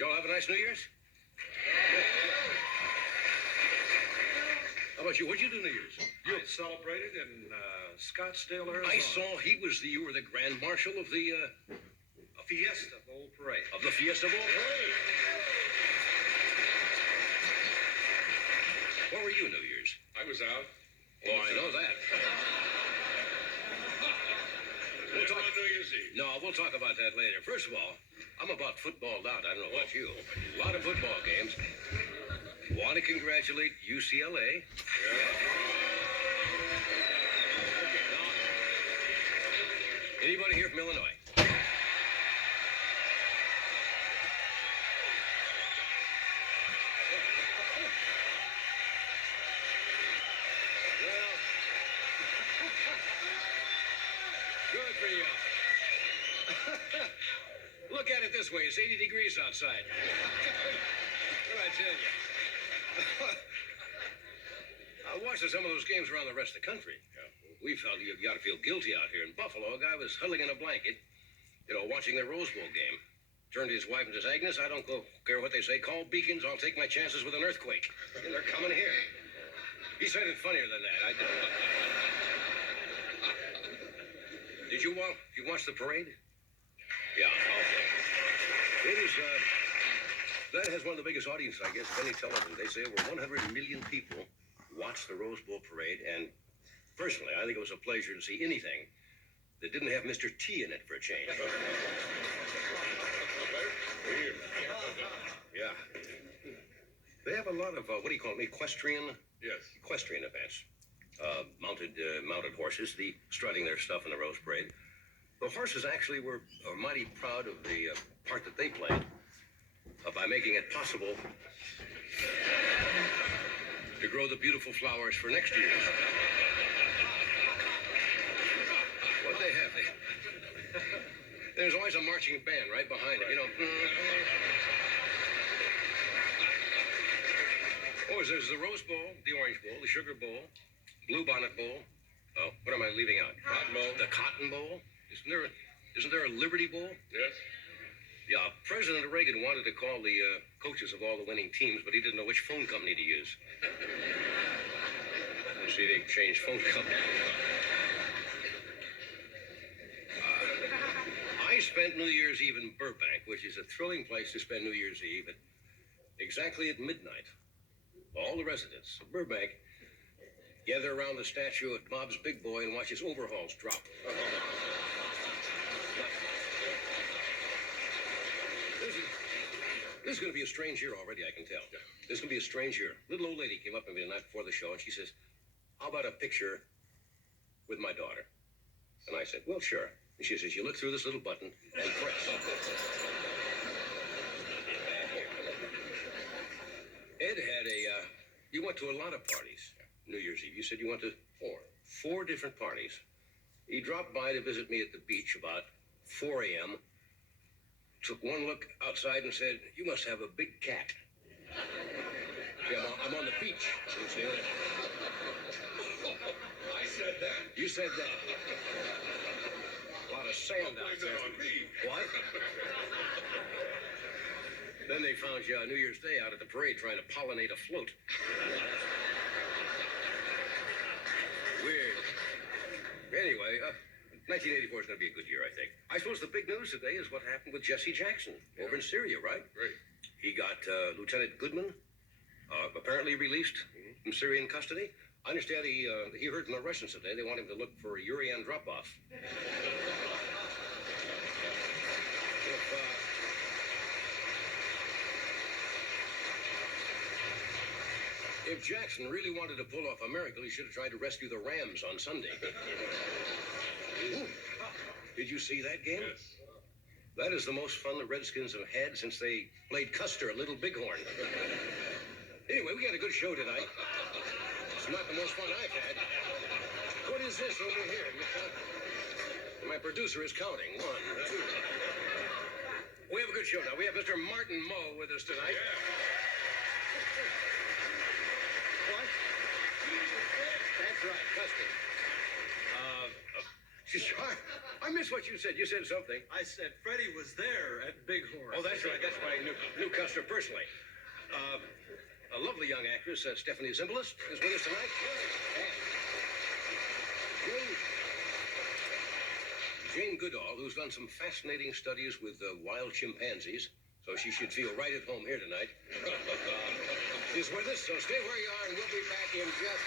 Y'all have a nice New Year's? How about you? What'd you do New Year's? I celebrated in Scottsdale, Arizona. I saw you were the Grand Marshal of the, Fiesta Bowl Parade. Of the Fiesta Bowl Parade. Where were you New Year's? I was out. Oh, I know that. We'll talk on New Year's Eve. No, we'll talk about that later. First of all, I'm about footballed out. I don't know about you. A lot of football games. Want to congratulate UCLA. Yeah. Okay, now, anybody here from Illinois? Well, good for you. Look at it this way. It's 80 degrees outside. What did I tell you? I watched some of those games around the rest of the country. We felt you got to feel guilty out here. In Buffalo, a guy was huddling in a blanket, watching the Rose Bowl game. Turned to his wife and says, Agnes, I don't care what they say. Call beacons. I'll take my chances with an earthquake. And they're coming here. He said it funnier than that. I didn't. Did you watch the parade? Yeah, okay. It is, that has one of the biggest audiences, I guess, of any television. They say over 100 million people watched the Rose Bowl parade, and personally, I think it was a pleasure to see anything that didn't have Mr. T in it for a change. Yeah. They have a lot of, what do you call them, equestrian? Yes. Equestrian events. Mounted horses, strutting their stuff in the Rose Parade. The horses actually were mighty proud of the part that they played by making it possible to grow the beautiful flowers for next year. What they have, there's always a marching band right behind it, Oh, there's the Rose Bowl, the Orange Bowl, the Sugar Bowl, Blue Bonnet Bowl. Oh, what am I leaving out? Cotton Bowl. The Cotton Bowl. Isn't there a Liberty Bowl? Yes. Yeah, President Reagan wanted to call the coaches of all the winning teams, but he didn't know which phone company to use. See, they changed phone company. I spent New Year's Eve in Burbank, which is a thrilling place to spend New Year's Eve exactly at midnight. All the residents of Burbank gather around the statue of Bob's Big Boy and watch his overalls drop. This is going to be a strange year already, I can tell. This is going to be a strange year. Little old lady came up to me the night before the show, and she says, how about a picture with my daughter? And I said, well, sure. And she says, you look through this little button and press. Ed had you went to a lot of parties New Year's Eve. You said you went to four different parties. He dropped by to visit me at the beach about 4 a.m., took one look outside and said, you must have a big cat. Yeah, I'm on the beach. I said that. You said that. A lot of sand out there. On me. What? Then they found you on New Year's Day out at the parade trying to pollinate a float. Weird. Anyway, 1984 is going to be a good year, I think. I suppose the big news today is what happened with Jesse Jackson over in Syria, right? Right. He got Lieutenant Goodman apparently released from Syrian custody. I understand he heard from the Russians today they want him to look for a Urian drop-off. If Jackson really wanted to pull off a miracle, he should have tried to rescue the Rams on Sunday. Did you see that game? Yes. That is the most fun the Redskins have had since they played Custer, a Little Bighorn. Anyway, we got a good show tonight. It's not the most fun I've had. What is this over here? My producer is counting. 1, 2. We have a good show now. We have Mr. Martin Moe with us tonight. Yeah. What? That's right, Custer. Are I missed what you said. You said something. I said Freddie was there at Bighorn. Oh, that's right. That's my new customer personally. A lovely young actress, Stephanie Zimbalist, is with us tonight. Jane Goodall, who's done some fascinating studies with wild chimpanzees, so she should feel right at home here tonight. She's with us, so stay where you are, and we'll be back in just...